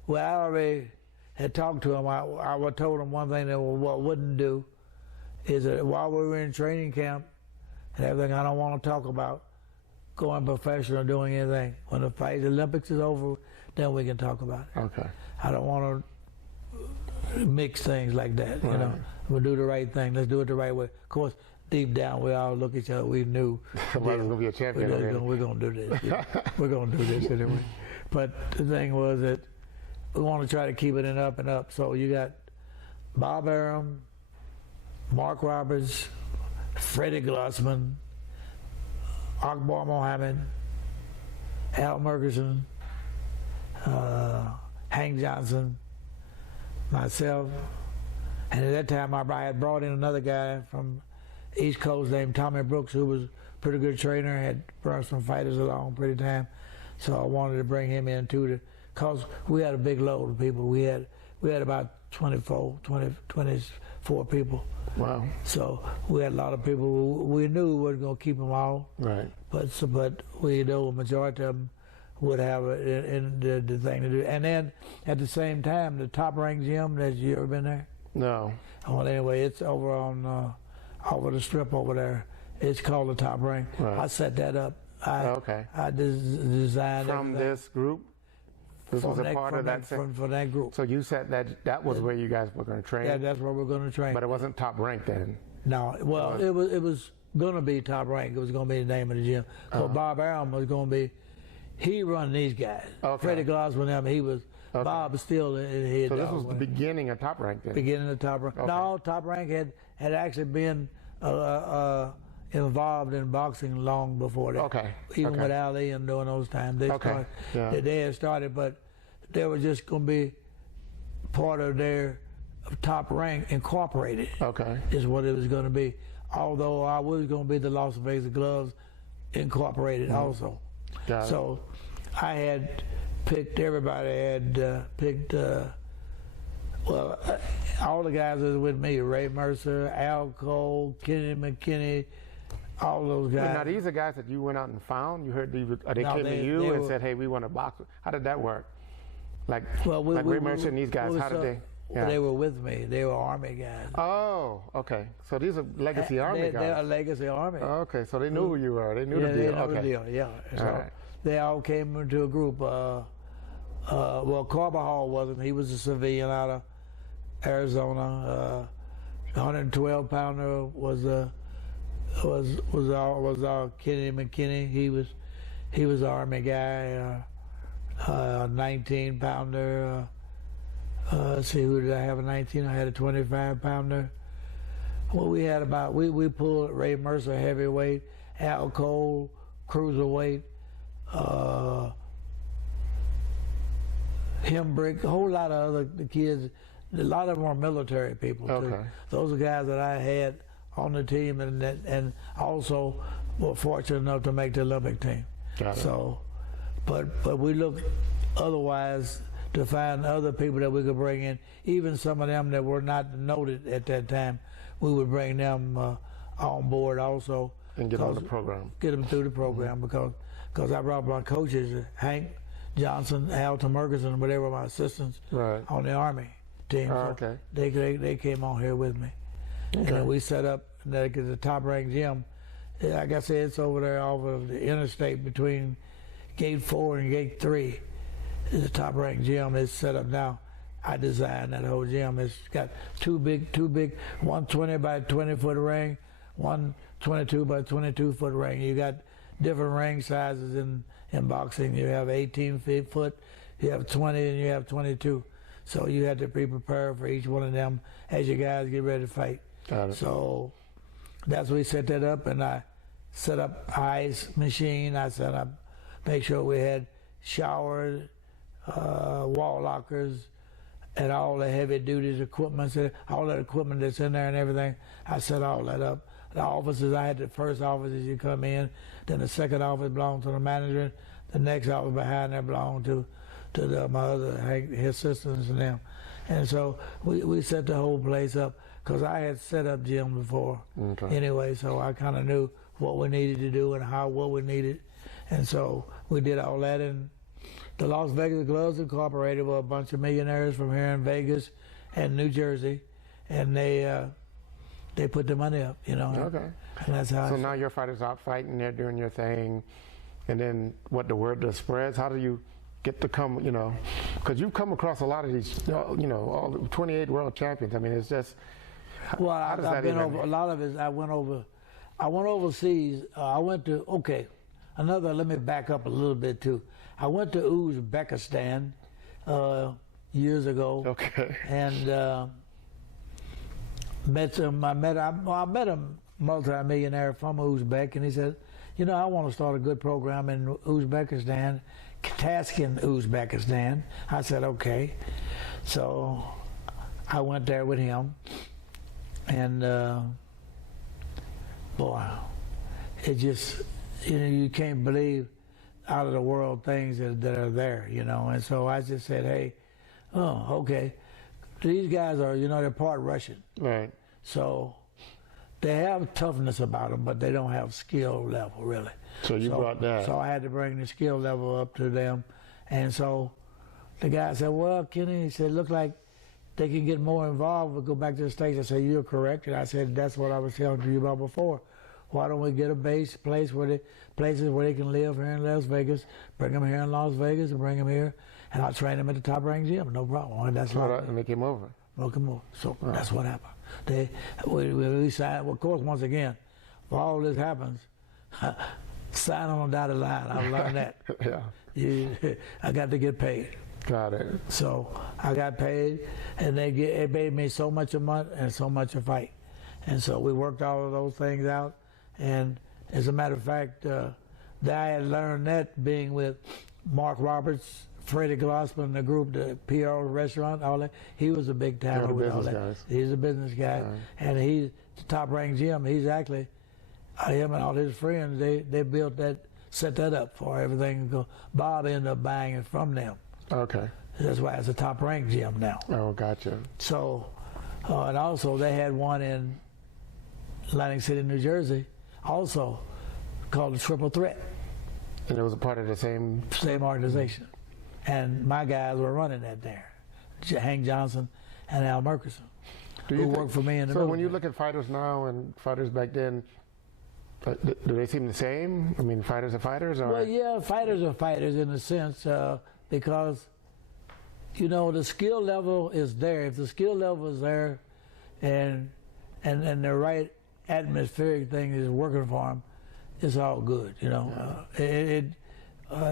already had talked to him. I told him one thing that what wouldn't do is that while we were in training camp and everything, I don't want to talk about going professional or doing anything. When the Olympics is over, then we can talk about it. Okay. I don't want to mix things like that. You know, we'll do the right thing. Let's do it the right way. Of course, deep down, we all look at each other. We knew somebody's gonna be a champion. We're gonna do this. We're gonna do this anyway. But the thing was that we want to try to keep it in up and up. So you got Bob Arum, Mark Roberts, Freddie Glossman, Akbar Mohammed, Al Murkison, Hank Johnson, myself, and at that time I had brought in another guy from East Coast named Tommy Brooks, who was a pretty good trainer, had brought some fighters along pretty time. So I wanted to bring him in too, because we had a big load of people. We had about 24 people. Wow. So we had a lot of people. We knew we weren't going to keep them all. But we knew a majority of them would have the thing to do. And then at the same time, the Top Rank gym, have you ever been there? No. Well, anyway, it's over on over the strip over there. It's called the Top Rank. Right. I set that up. I designed from this group. This was a part of that from that group. So you said that was where you guys were going to train. Yeah, that's where we're going to train. But it wasn't Top Rank then. No, well, it was going to be Top Rank. It was going to be the name of the gym. So Bob Arum was going to be. He run these guys. Okay. Freddie Glossman, he was. Okay. Bob was still in his. So this was the beginning of Top Rank then. Beginning of Top Rank. Okay. No, Top Rank had actually been involved in boxing long before that. Okay. Even with Ali and during those times, they had started, but they were just going to be part of their Top Rank Incorporated. Okay. Is what it was going to be. Although I was going to be the Las Vegas Gloves Incorporated also. Got so I had picked, everybody had picked, all the guys that was with me, Ray Mercer, Al Cole, Kenny McKinney, all those guys. Now these are guys that you went out and found? You heard they came to you and said, hey, we want to box. How did that work? Like Ray Mercer and these guys, how did they? Yeah. They were with me. They were Army guys. Oh, okay. So these are legacy Army guys. They're legacy Army. Okay, so they knew who you were. They knew the deal. They knew the deal. Yeah. So they all came into a group. Well, Carbajal wasn't. He was a civilian out of Arizona. 112-pounder was our Kenny McKinney. He was Army guy. 19-pounder. Let's see, who did I have? A 19. I had a 25-pounder. Well, we had we pulled Ray Mercer heavyweight, Al Cole cruiserweight, Hembrick, a whole lot of other kids. A lot of them were military people too. Okay. Those are guys that I had on the team, and also were fortunate enough to make the Olympic team. Got it. So, but we looked otherwise to find other people that we could bring in. Even some of them that were not noted at that time, we would bring them on board also. And get on the program. Get them through the program because I brought my coaches, Hank Johnson, Al Murkison, whatever, my assistants on the Army team. So they came on here with me. And then we set up the Top Rank gym. Like I said, it's over there off of the interstate between Gate 4 and Gate 3. The Top Rank gym is set up now. I designed that whole gym. It's got two big, one 20 by 20 foot ring, one 22 by 22 foot ring. You got different ring sizes in boxing. You have 18 foot, you have 20, and you have 22. So you have to be prepared for each one of them as you guys get ready to fight. Got it. So that's what we set that up, and I set up ice machine. I set up, make sure we had showers, wall lockers, and all the heavy duty equipment, all that equipment that's in there and everything. I set all that up. The offices, I had the first office as you come in, then the second office belonged to the manager, the next office behind there belonged to my other his assistants and them. And so we set the whole place up because I had set up gym before anyway, so I kind of knew what we needed to do and what we needed. And so we did all that. And the Las Vegas Gloves Incorporated were a bunch of millionaires from here in Vegas and New Jersey, and they put the money up, you know. Okay. And that's how. So now your fighters out fighting, they're doing your thing, and then what the word that spreads? How do you get to come, you know? Because you've come across a lot of these, you know, all the 28 world champions. I mean, it's just. Well, I've been over a lot of it. I went overseas. I went to let me back up a little bit too. I went to Uzbekistan years ago. Okay. And met him. I met a multi-millionaire from Uzbek, and he said, you know, I want to start a good program in Uzbekistan, Taskin, Uzbekistan. I said, okay. So I went there with him, and boy, it just, you know, you can't believe out of the world things that are there, you know. And so I just said, hey, okay. These guys are, you know, they're part Russian. Right. So they have toughness about them, but they don't have skill level, really. So you brought that. So I had to bring the skill level up to them. And so the guy said, well, Kenny, he said, look like they can get more involved. We'll go back to the States. I said, you're correct. And I said, that's what I was telling you about before. Why don't we get a places where they can live here in Las Vegas, bring them here in Las Vegas and bring them here, and I'll train them at the Top Rank Gym, no problem. And that's what and they came over. So that's what happened. We signed, of course, once again, if all this happens, sign on the dotted line. I've learned that. Yeah. I got to get paid. Got it. So I got paid, and they paid me so much a month and so much a fight. And so we worked all of those things out. And as a matter of fact, I had learned that being with Mark Roberts, Freddie Glossman, and the group, the PR restaurant, all that. He was a big timer with all that. Guys. He's a business guy. Right. And he's the Top Rank Gym. He's actually, him and all his friends, they built that, set that up for everything. Bob ended up buying it from them. Okay. That's why it's a Top Rank Gym now. Oh, gotcha. So, and also they had one in Atlantic City, New Jersey, also called the Triple Threat. And it was a part of the same organization. And my guys were running that there. Hank Johnson and Al Murkison, who worked for me in the So when you look at fighters now and fighters back then, do they seem the same? I mean, fighters are fighters? Or? Well, yeah, fighters are fighters in a sense because, you know, the skill level is there. If the skill level is there and the right atmospheric thing is working for them, it's all good, you know.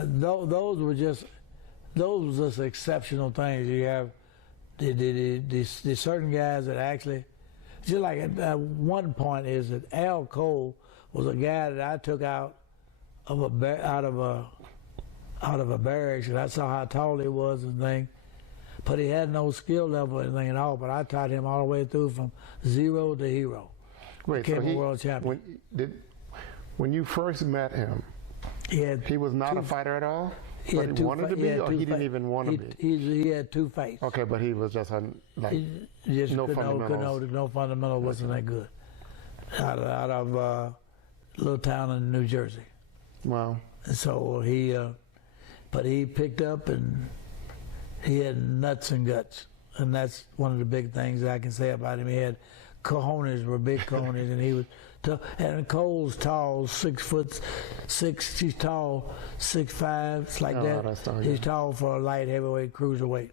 Those were just exceptional things. You have the certain guys that actually, just like at one point is that Al Cole was a guy that I took out of a barracks, and I saw how tall he was and thing, but he had no skill level or anything at all. But I taught him all the way through from zero to hero. Wait, became a world champion. When you first met him, he was not a fighter at all? He wanted to be, or he didn't even want to be? He had 2 fights. Okay, but he was just no fundamentals. No fundamental, wasn't that good. Out of a little town in New Jersey. Wow. And so but he picked up and he had nuts and guts. And that's one of the big things I can say about him. He had cojones, were big cojones, and he was tough. And Cole's tall, 6'6". He's tall, 6'5", it's like that. He's tall for a light heavyweight cruiserweight,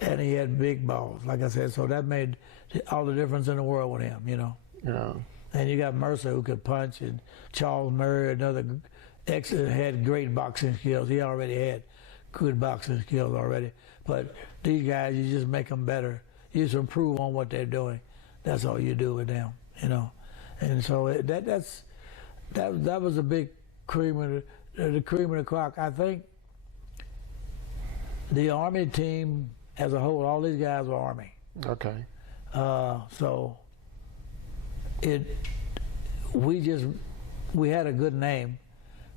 and he had big balls, like I said. So that made all the difference in the world with him, you know. Yeah. And you got Mercer who could punch, and Charles Murray, another had great boxing skills. He already had good boxing skills already. But these guys, you just make them better. You just improve on what they're doing. That's all you do with them, you know. And so that was a big cream of the crop. I think The Army team as a whole, all these guys were Army. Okay. So we had a good name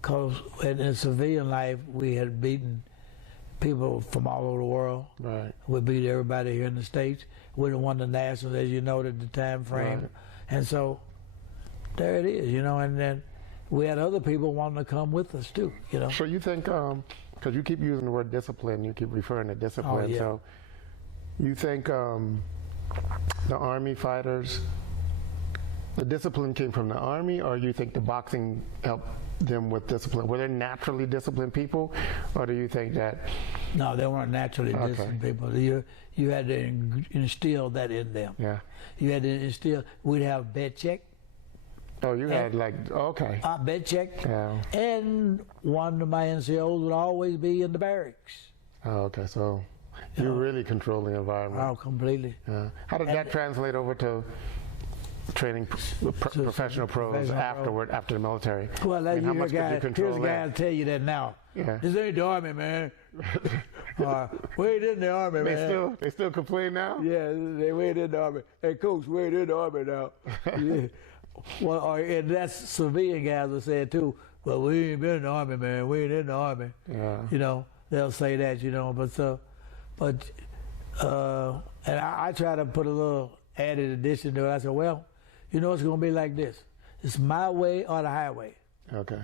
because in civilian life we had beaten people from all over the world. Right. We beat everybody here in the States. We won the Nationals, as you know, at the time frame. Right. And so there it is, and then we had other people wanting to come with us too, So you think, because you keep using the word discipline, you keep referring to discipline, Oh, yeah. so you think the Army fighters, the discipline came from the Army, or you think the boxing helped them with discipline? Were they naturally disciplined people, or do you think that? No, they weren't naturally disciplined people. You had to instill that in them. Yeah. You had to instill. We'd have bed check. Oh, you had okay. Bed check. Yeah. And one of my NCOs would always be in the barracks. Oh, okay. So you're really controlling the environment. Oh, completely. Yeah. How did that translate over to training professional pros afterward, after the military? Well, how much could you control here's a guy to tell you that now. Yeah. This ain't the Army, man. We ain't in the Army, man. They still complain now? Yeah, we ain't in the Army. Hey, Coach, we ain't in the Army now. Yeah. Well, and that's civilian guys will say it too. Well, we ain't been in the Army, man. We ain't in the Army. Yeah. They'll say that, and I try to put a little added addition to it. I said, well, it's going to be like this. It's my way or the highway. Okay.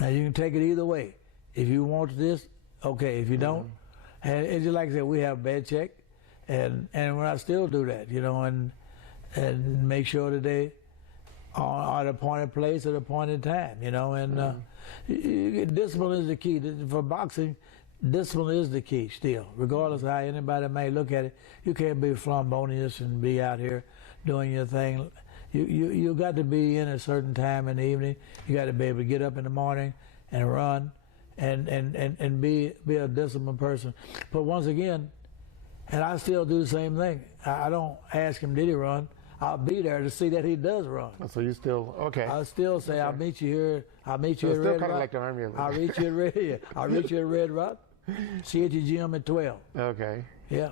Now, you can take it either way. If you want this, okay. If you don't, and it's just like I said, we have bed check, and I still do that, and make sure that they are at a appointed place at a appointed time, discipline is the key. For boxing, discipline is the key still, regardless of how anybody may look at it. You can't be flamboyant and be out here doing your thing. You got to be in a certain time in the evening. You got to be able to get up in the morning and run and be a disciplined person. But once again, and I still do the same thing. I don't ask him, did he run? I'll be there to see that he does run. So you still, okay. I'll still say, I'll meet you here. I'll meet you at Red Rock. Still kind of like the Army. I'll meet you at Red Rock. See you at your gym at 12. Okay. Yeah.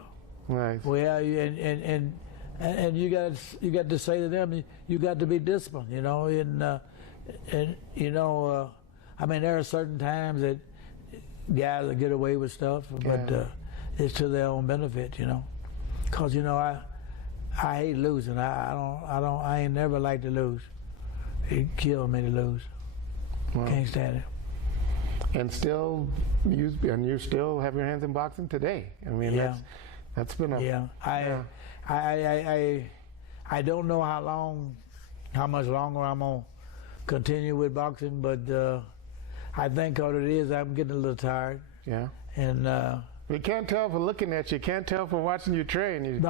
Nice. Well, and you got to say to them, you got to be disciplined, I mean, there are certain times that guys will get away with stuff, but it's to their own benefit, because I hate losing. I ain't never liked to lose. It kills me to lose. Wow. Can't stand it. And you still have your hands in boxing today. I mean, that's been a I don't know how much longer I'm gonna continue with boxing, but I think what it is, I'm getting a little tired. Yeah. And you can't tell from looking at you. Can't tell from watching you train.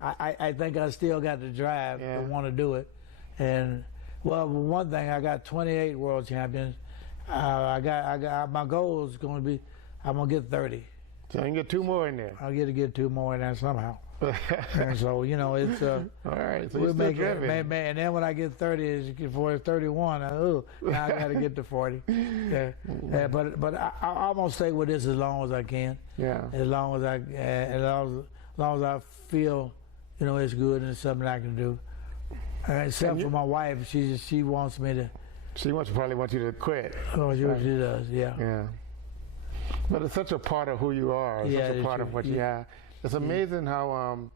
I think I still got the drive to want to do it. And well, one thing, I got 28 world champions. I got my goal is going to be, I'm gonna get 30. So you can get 2 more in there. I'll get 2 more in there somehow. And so it's all right. So we'll make it, and then when I get 30, for 31, now I got to get to 40. But I'm gonna stay with this as long as I can. Yeah. As long as I feel, it's good and it's something I can do. Except for my wife, she wants me to. She probably wants you to quit. Oh, she does. Yeah. Yeah. But it's such a part of who you are. It's such a part of what you have. It's amazing how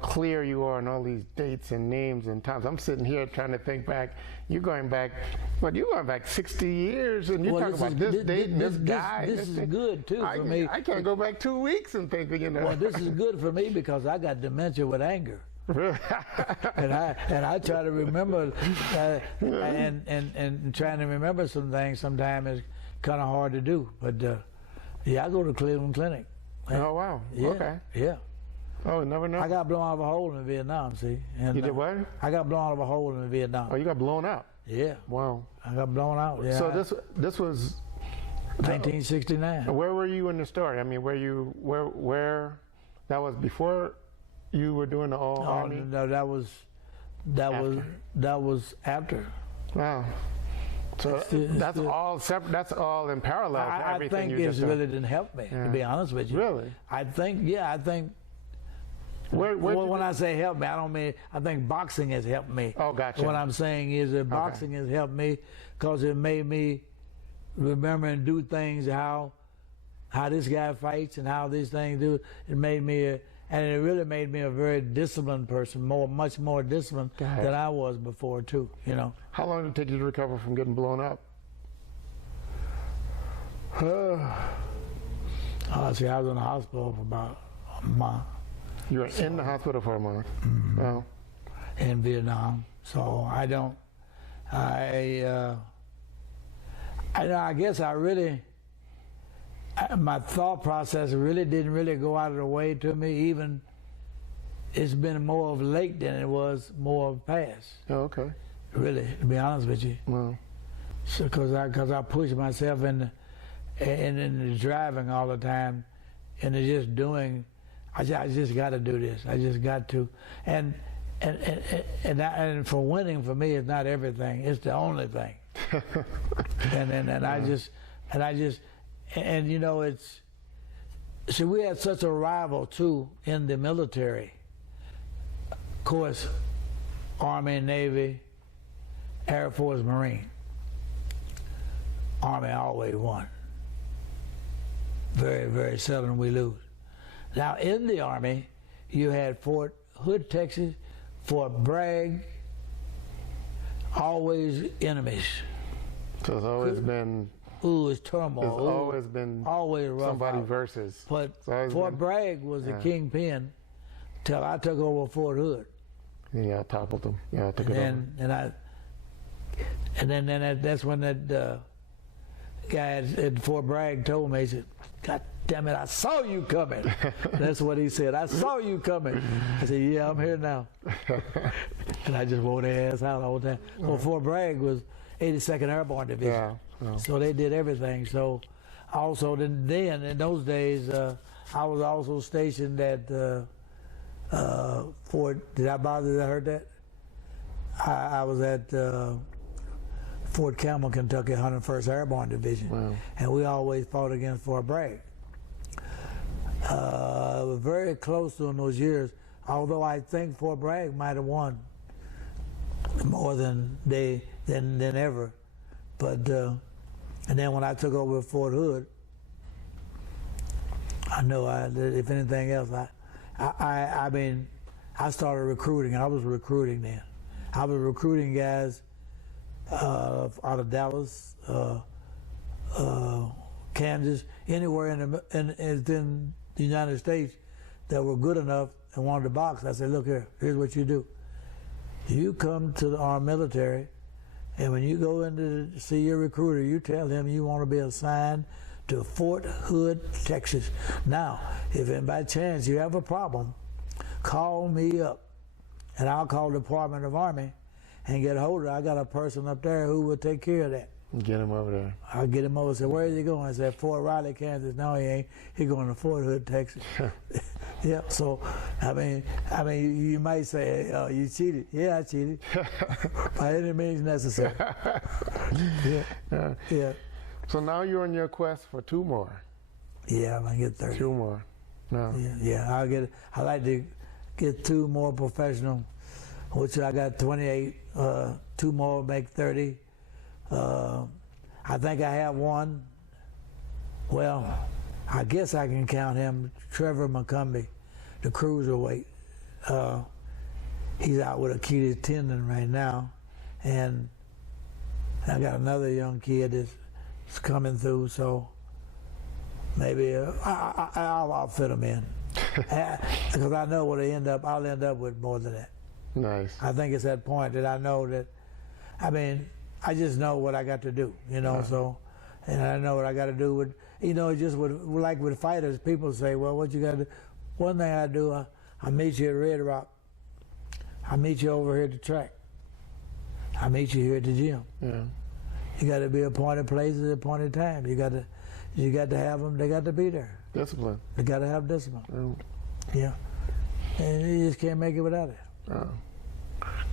clear you are on all these dates and names and times. I'm sitting here trying to think back. You're going back 60 years, and you're talking about this date and this guy. This is good too for me. I can't go back 2 weeks and think, Well, this is good for me because I got dementia with anger. and I try to remember and trying to remember some things sometimes is kind of hard to do. But I go to Cleveland Clinic. Oh wow! Yeah, okay. Yeah. Oh, never know. I got blown out of a hole in Vietnam. See, and you did what? I got blown out of a hole in Vietnam. Oh, you got blown up? Yeah. Wow. I got blown out. Yeah. So this was 1969. Where were you in the story? I mean, where that was before you were doing the all Army? No, that was after. Wow. So that's all separate. That's all in parallel. To I everything think you it just really didn't help me, to be honest with you. Really? I think. Where When I say help me, I don't mean. I think boxing has helped me. Oh, gotcha. What I'm saying is that boxing has helped me because it made me remember and do things how this guy fights and how these things do. It made me, and it really made me a very disciplined person, much more disciplined than I was before too. You know. How long did it take you to recover from getting blown up? See, I was in the hospital for about a month. You were in the hospital for a month. Mm-hmm. Oh. In Vietnam. So I guess my thought process really didn't really go out of the way to me. Even it's been more of late than it was more of past. Oh, okay. Really, to be honest with you. Well. So because I pushed myself in the driving all the time, and just doing. I just got to do this. I just got to, and for winning for me is not everything. It's the only thing. and you know it's. See, we had such a rival too in the military. Of course, Army, Navy, Air Force, Marine. Army always won. Very, very seldom we lose. Now, in the Army, you had Fort Hood, Texas, Fort Bragg, always enemies. So it's always been... Ooh, it's turmoil. It's always been always rough somebody out. Versus. But Fort Bragg was the kingpin till I took over Fort Hood. Yeah, I toppled them. Yeah, I took it over. That's when that guy at Fort Bragg told me, he said, "God damn it, I saw you coming." That's what he said. I saw you coming. I said, "Yeah, I'm here now." And I just wore their ass out all the time. Well, Fort Bragg was 82nd Airborne Division. Yeah. So they did everything. So also then in those days, I was also stationed at Fort, did I heard that? I was at Fort Campbell, Kentucky, 101st Airborne Division. Wow. And we always fought against Fort Bragg. Very close during those years, although I think Fort Bragg might have won more than ever. But and then when I took over Fort Hood, I know if anything else, I mean, I started recruiting. I was recruiting then. I was recruiting guys out of Dallas, Kansas, anywhere in the United States that were good enough and wanted to box. I said, "Look here, here's what you do. You come to our military, and when you go in to see your recruiter, you tell him you want to be assigned to Fort Hood, Texas. Now, if by chance you have a problem, call me up, and I'll call the Department of Army and get a hold of it. I got a person up there who will take care of that." Get him over there. I'll get him over. I said, "Where is he going?" I said, "Fort Riley, Kansas." "No, he ain't. He's going to Fort Hood, Texas." Yeah. So, I mean, you might say, "Oh, you cheated." Yeah, I cheated. By any means necessary. Yeah. So now you're on your quest for 2 more. Yeah, I'm gonna get 30. 2 more. No. Yeah. I like to get 2 more professional, which I got 28. 2 more make 30. I think I have one. Well, I guess I can count him, Trevor McCumbee, the cruiserweight. He's out with Achilles tendon right now, and I got another young kid that's coming through. So maybe I'll fit him in because I know what I'll end up with more than that. Nice. I think it's that point that I know that. I mean, I just know what I got to do, you know. So, and I know what I got to do with, just like with fighters. People say, "Well, what you got to do?" One thing I do, I meet you at Red Rock. I meet you over here at the track. I meet you here at the gym. Yeah. You got to be appointed places at appointed time. You got to have them. They got to be there. Discipline. They got to have discipline. Yeah. And you just can't make it without it. Oh.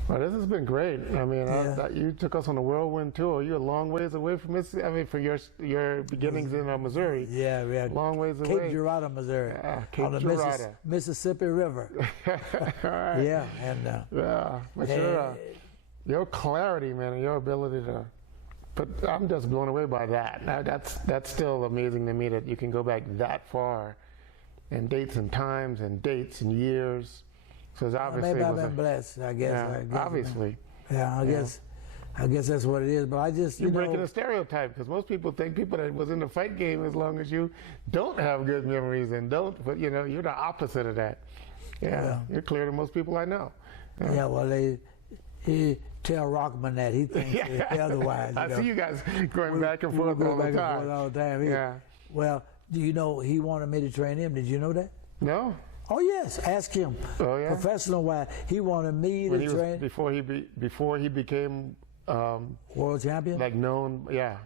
Well, this has been great. I mean, you took us on a whirlwind tour. You're a long ways away from Mississippi. I mean, for your beginnings in Missouri. Yeah, long ways away. Cape Girardeau, Missouri. Yeah, Cape on the Girardeau. Mississippi River. Right. Yeah, and but your clarity, man, and your ability to. But I'm just blown away by that. That's still amazing to me that you can go back that far, and dates and times and dates and years. So it's obviously maybe I've been blessed. I guess. Yeah, I guess obviously. I guess that's what it is. But I just you're breaking a stereotype because most people think people that was in the fight game as long as you don't have good memories and don't. But you're the opposite of that. Yeah. You're clearer than most people I know. Yeah. Well, he tell Rockman that he thinks otherwise. I see you guys going back and forth all the time. Well, do you know he wanted me to train him? Did you know that? No. Oh yes, ask him. Oh yeah. Professional wise, he wanted me to train before he became world champion. Like known, yeah.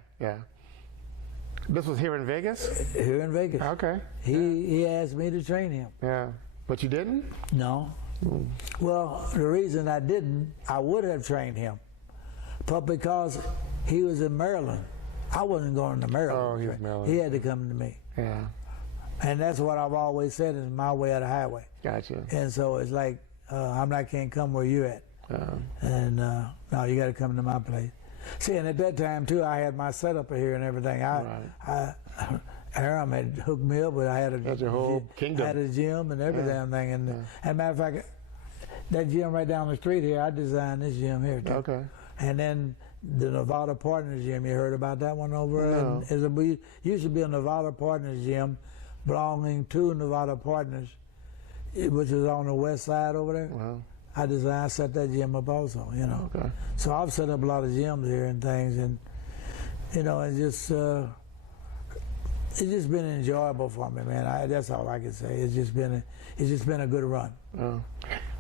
This was here in Vegas. Here in Vegas. Okay. He asked me to train him. Yeah, but you didn't. No. Well, the reason I didn't, I would have trained him, but because he was in Maryland, I wasn't going to Maryland. Oh, he's Maryland. He had to come to me. Yeah. And that's what I've always said is my way or the highway. Gotcha. And so it's like, can't come where you're at. And no, you got to come to my place. See, and at that time too, I had my setup here and everything. Aram had hooked me up with. I had your whole kingdom. I had a gym and every damn thing. And matter of fact, that gym right down the street here, I designed this gym here too. Okay. And then the Nevada Partners Gym, you heard about that one over? No. We used to be a Nevada Partners Gym belonging to Nevada Partners, which is on the west side over there. Wow. I set that gym up also, Okay. So I've set up a lot of gyms here and things, and it's just been enjoyable for me, man. That's all I can say. It's just been a good run. Oh.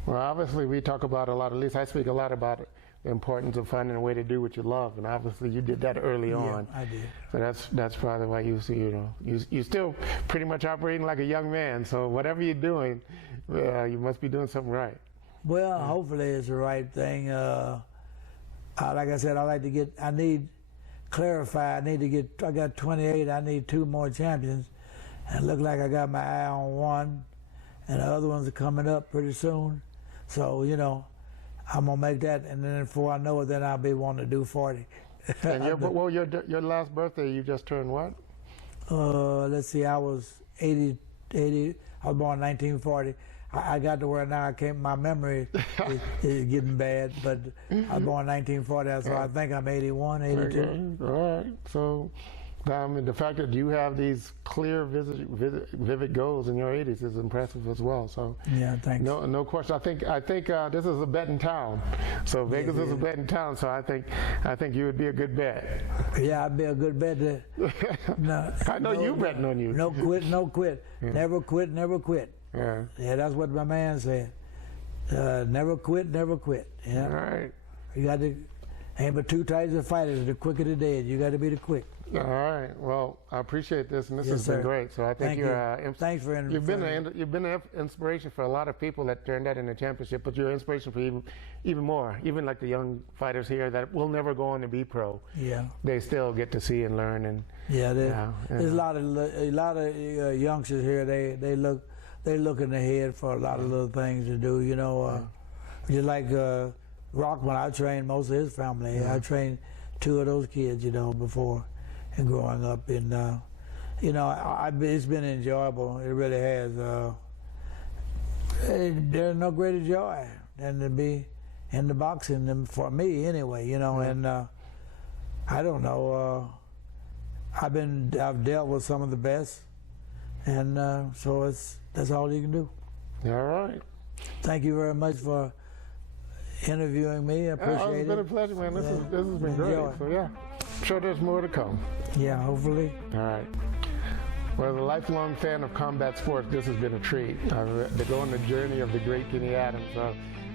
Well, obviously we talk about a lot. At least I speak a lot about the importance of finding a way to do what you love, and obviously you did that early on. Yeah, I did. So that's probably why you still pretty much operating like a young man. So whatever you're doing, you must be doing something right. Well, hopefully it's the right thing. Like I said, I need clarified. I got 28. I need 2 more champions, and look like I got my eye on one, and the other ones are coming up pretty soon. So I'm gonna make that, and then before I know it, then I'll be wanting to do 40. And your last birthday, you just turned what? Let's see, I was 80. I was born in 1940. I got to where now my memory is getting bad, but I was born in 1940, so I think I'm 81, 82. Okay. All right. So, the fact that you have these clear, vivid goals in your 80s is impressive as well. So, yeah, thanks. No question. I think this is a betting town. So Vegas is a betting town. So I think you would be a good bet. Yeah, I'd be a good bet. I know you betting on you. No quit. Yeah. Never quit. Yeah. Yeah, that's what my man said. Never quit. Yeah. All right. You got to ain't but 2 types of fighters: the quick or the dead. You got to be the quick. All right. Well, I appreciate this, and this yes, has been great. So I think thanks for you've been an inspiration for a lot of people that turned that into championship, but you're an inspiration for even more, even like the young fighters here that will never go on to be pro. Yeah. They still get to see and learn and. Yeah, there's a lot of youngsters here. They looking ahead for a lot of little things to do. Just like Rockman, I trained most of his family. Yeah. I trained 2 of those kids, before and growing up, and it's been enjoyable. It really has. There's no greater joy than to be in the boxing, for me anyway. And I don't know. I've dealt with some of the best, and so that's all you can do. All right. Thank you very much for interviewing me. I appreciate it. It's been a pleasure, man. This has been great. So yeah, I'm sure there's more to come. Yeah, hopefully. All right. Well, as a lifelong fan of combat sports, this has been a treat. To go on the journey of the great Kenny Adams.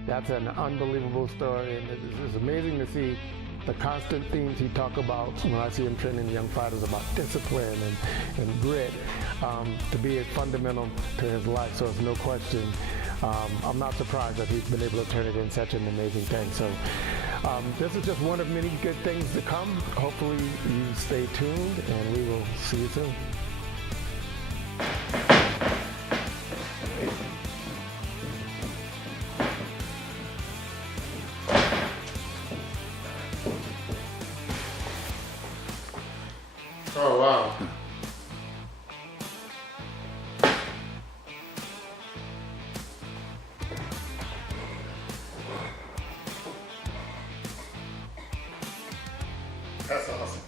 That's an unbelievable story, and it's amazing to see the constant themes he talks about when I see him training young fighters about discipline and grit to be fundamental to his life. So it's no question I'm not surprised that he's been able to turn it in such an amazing thing. So this is just one of many good things to come. Hopefully you stay tuned, and we will see you soon. Oh, wow. That's awesome.